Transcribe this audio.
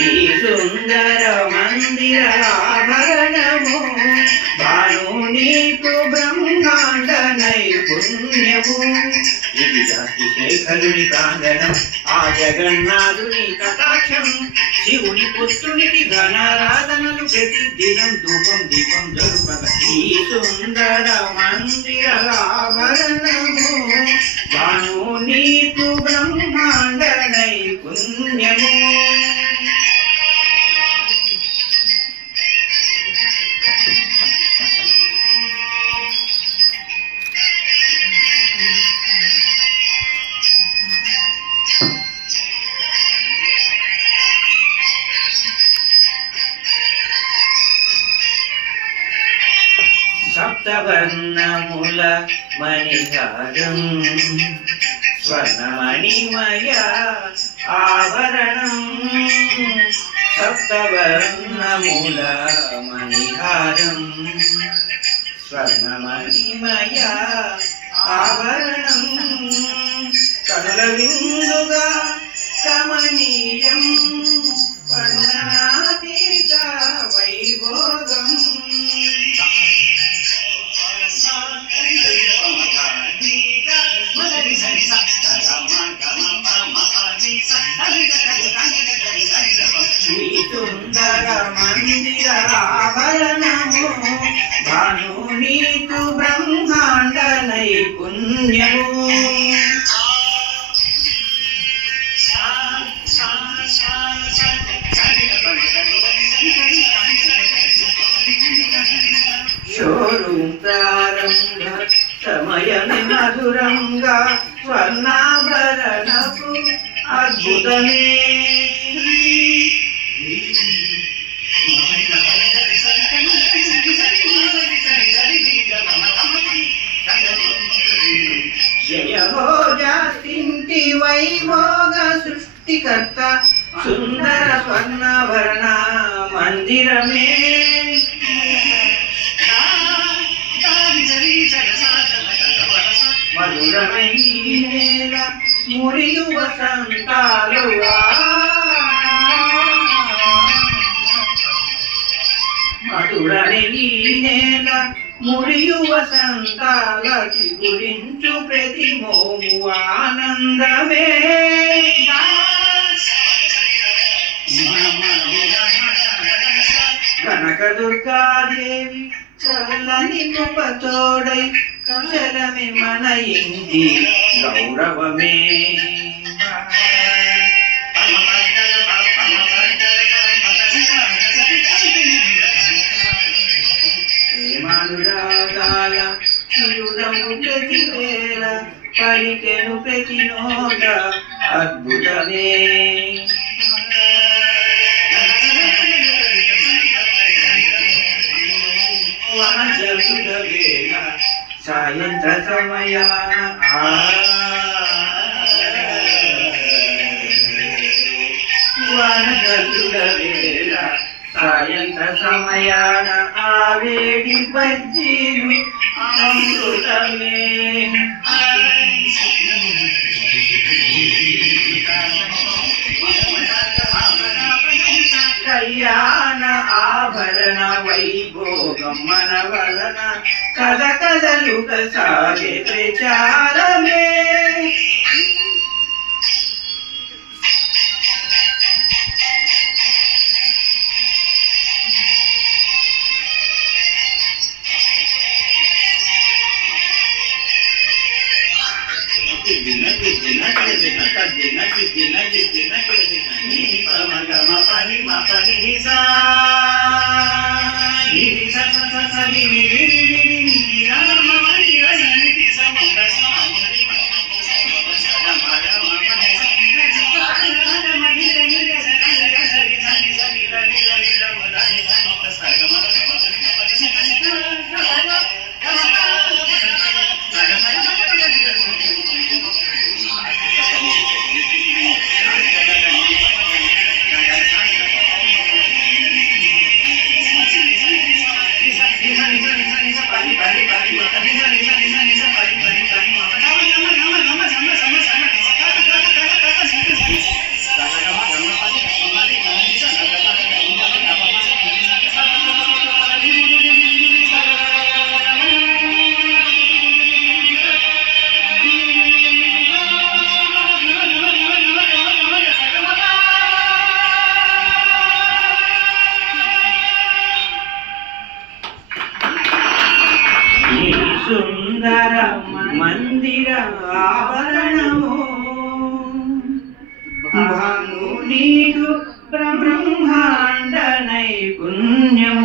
ఈ సుందర మందిరాభరణము భాను నీకు బ్రహ్మాండ నైపుణ్యము. ఇది శేఖరుని ప్రాంగణం, ఆ జగన్నాథుని కటాక్షం. శివుని పుత్రునికి ఘనారాధనలు ప్రతి దినం ధూపం దీపం జరుపగ. ఈ సుందర మందిరాభరణము భాను నీకు బ్రహ్మాండ నైపుణ్యము. సప్తవర్ణముల మణిహారం స్వర్ణమణిమయ ఆభరణం. సప్తవర్ణముల మణిహారం స్వర్ణమణిమయ ఆభరణం. కనుల విందుగా కమనీయం వర్ణనాతీత వైభోగం. సుందర మందిరాభరణము భాను నీకు బ్రహ్మాండ నైపుణ్యము. షోరూం ప్రారంభ సమయమి మధురంగా స్వర్ణాభరణపు అద్భుతమే. జయహోజాస్తింటి వైభోగ సృష్టికర్త సుందర స్వర్ణాభరణ మందిరమే. మధురమై నేల మురియు వసంతాలు మధురమై నేల మురియు వసంతాలకి గురించు ప్రతి మోము ఆనందమే. కనకదుర్గాదేవి చల్లని కృపతోడై చలమి మన ఇంటి గౌరవమే. ప్రేమానురాగాల చిరునవ్వు ప్రతి వేళ పలికెను ప్రతి నోట అద్భుతమే. వనజలుడవేళ సాయంత్ర సమయాన వనజలుడవేళ సాయంత్ర సమయాన ఆవేడి బజ్జీలు అమృతమే. కళ్యాణ ఆభరణ వైభోగం మన వలన కథ కథలుగా సాగే ప్రచారమే. Bali, Bali, Bali, Bali, Bali, సుందర మందిర ఆభరణము భాను నీకు బ్రహ్మాండ నైపుణ్యము